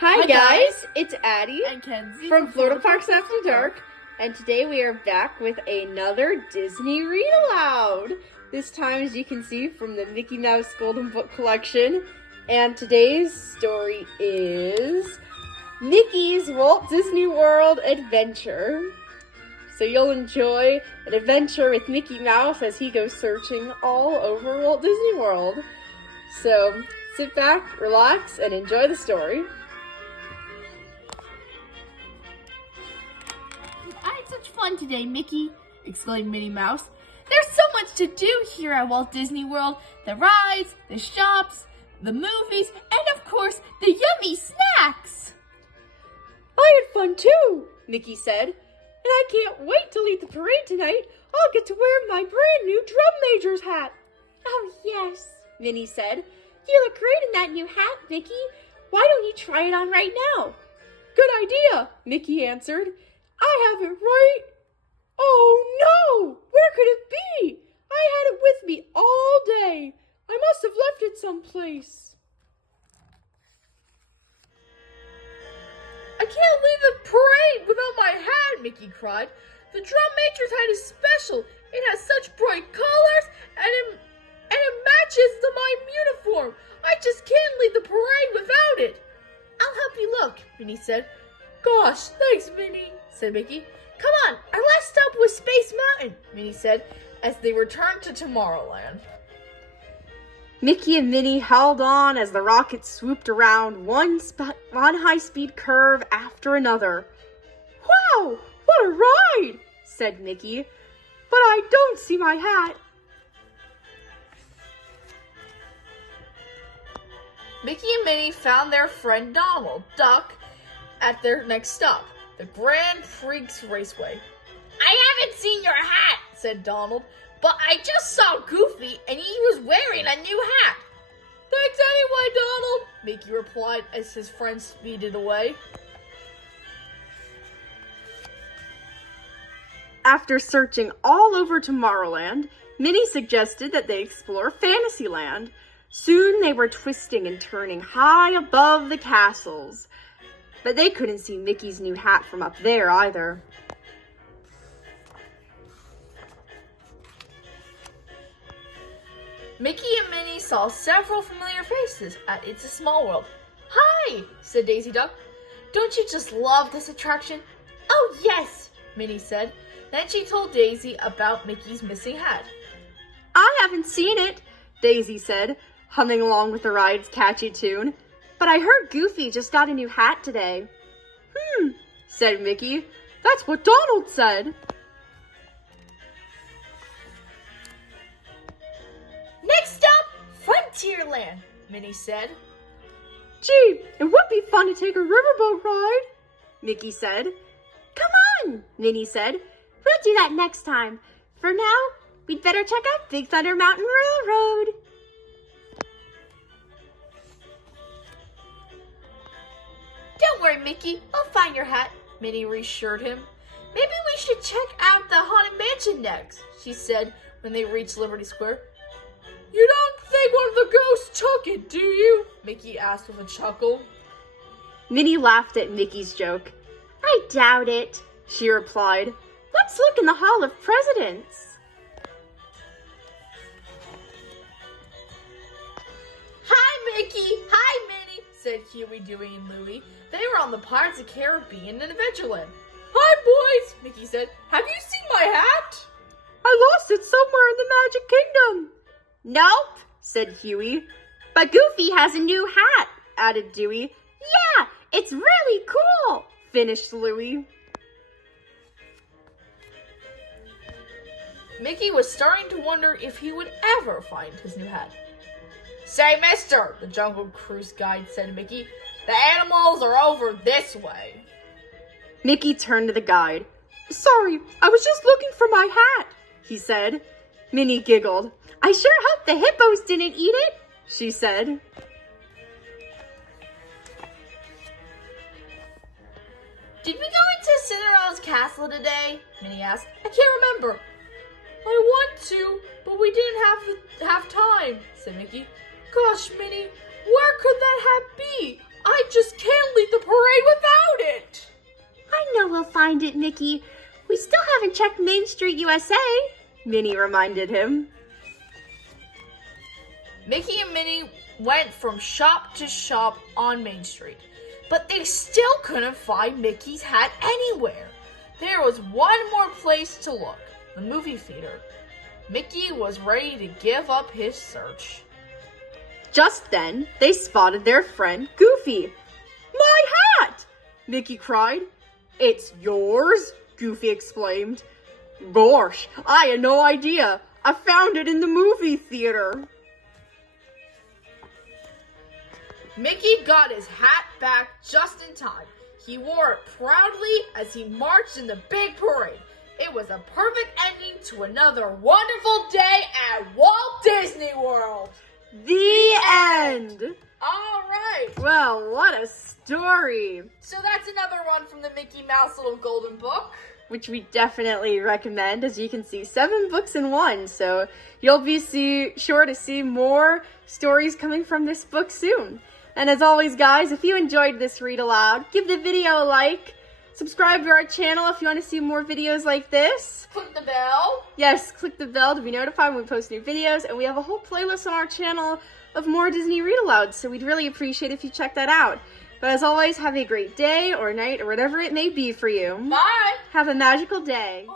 Hi guys, it's Addie and Kenzie from Florida Parks After Dark, and today we are back with another Disney read-aloud. This time, as you can see, from the Mickey Mouse Golden Book Collection, and today's story is Mickey's Walt Disney World Adventure. So you'll enjoy an adventure with Mickey Mouse as he goes searching all over Walt Disney World. So sit back, relax, and enjoy the story. I had such fun today, Mickey, exclaimed Minnie Mouse. There's so much to do here at Walt Disney World. The rides, the shops, the movies, and of course, the yummy snacks. I had fun too, Mickey said. And I can't wait to lead the parade tonight. I'll get to wear my brand new drum major's hat. Oh, yes, Minnie said. You look great in that new hat, Mickey. Why don't you try it on right now? Good idea, Mickey answered. I have it right. Oh, no! Where could it be? I had it with me all day. I must have left it someplace. I can't leave the parade without my hat, Mickey cried. The drum major's hat is special. It has such bright colors and it matches to my uniform. I just can't leave the parade without it. I'll help you look, Minnie said. Gosh, thanks, Minnie, said Mickey. Come on, our last stop was Space Mountain, Minnie said, as they returned to Tomorrowland. Mickey and Minnie held on as the rocket swooped around one high-speed curve after another. Wow, what a ride, said Mickey. But I don't see my hat. Mickey and Minnie found their friend Donald Duck at their next stop, the Grand Prix Raceway. I haven't seen your hat, said Donald, but I just saw Goofy and he was wearing a new hat. Thanks anyway, Donald, Mickey replied as his friend speeded away. After searching all over Tomorrowland, Minnie suggested that they explore Fantasyland. Soon they were twisting and turning high above the castles. But they couldn't see Mickey's new hat from up there either. Mickey and Minnie saw several familiar faces at It's a Small World. Hi, said Daisy Duck. Don't you just love this attraction? Oh, yes, Minnie said. Then she told Daisy about Mickey's missing hat. I haven't seen it, Daisy said, humming along with the ride's catchy tune. But I heard Goofy just got a new hat today. Said Mickey. That's what Donald said. Next stop, Frontierland, Minnie said. Gee, it would be fun to take a riverboat ride, Mickey said. Come on, Minnie said. We'll do that next time. For now, we'd better check out Big Thunder Mountain Railroad. Don't worry, Mickey. I'll find your hat, Minnie reassured him. Maybe we should check out the Haunted Mansion next, she said when they reached Liberty Square. You don't think one of the ghosts took it, do you? Mickey asked with a chuckle. Minnie laughed at Mickey's joke. I doubt it, she replied. Let's look in the Hall of Presidents. Hi, Mickey. Hi, Minnie, said Huey, Dewey, and Louie. They were on the Pirates of the Caribbean in Adventureland. Hi, boys, Mickey said. Have you seen my hat? I lost it somewhere in the Magic Kingdom. Nope, said Huey. But Goofy has a new hat, added Dewey. Yeah, it's really cool, finished Louie. Mickey was starting to wonder if he would ever find his new hat. Say, mister, the Jungle Cruise guide said to Mickey, the animals are over this way. Mickey turned to the guide. Sorry, I was just looking for my hat, he said. Minnie giggled. I sure hope the hippos didn't eat it, she said. Did we go into Cinderella's castle today? Minnie asked. I can't remember. I want to, but we didn't have time, said Mickey. Gosh, Minnie, where could that hat be? I just can't complete the parade without it. I know we'll find it, Mickey. We still haven't checked Main Street USA, Minnie reminded him. Mickey and Minnie went from shop to shop on Main Street, but they still couldn't find Mickey's hat anywhere. There was one more place to look, the movie theater. Mickey was ready to give up his search. Just then, they spotted their friend Goofy. My hat! Mickey cried. It's yours? Goofy exclaimed. Gosh, I had no idea. I found it in the movie theater. Mickey got his hat back just in time. He wore it proudly as he marched in the big parade. It was a perfect ending to another wonderful day at Walt Disney World. The end! All right. Well, what a story! So that's another one from the Mickey Mouse Little Golden Book. Which we definitely recommend. As you can see, 7 books in one. So you'll be sure to see more stories coming from this book soon. And as always, guys, if you enjoyed this read aloud, give the video a like. Subscribe to our channel if you want to see more videos like this. Click the bell. Yes, click the bell to be notified when we post new videos. And we have a whole playlist on our channel of more Disney read alouds. So we'd really appreciate if you check that out. But as always, have a great day or night or whatever it may be for you. Bye. Have a magical day.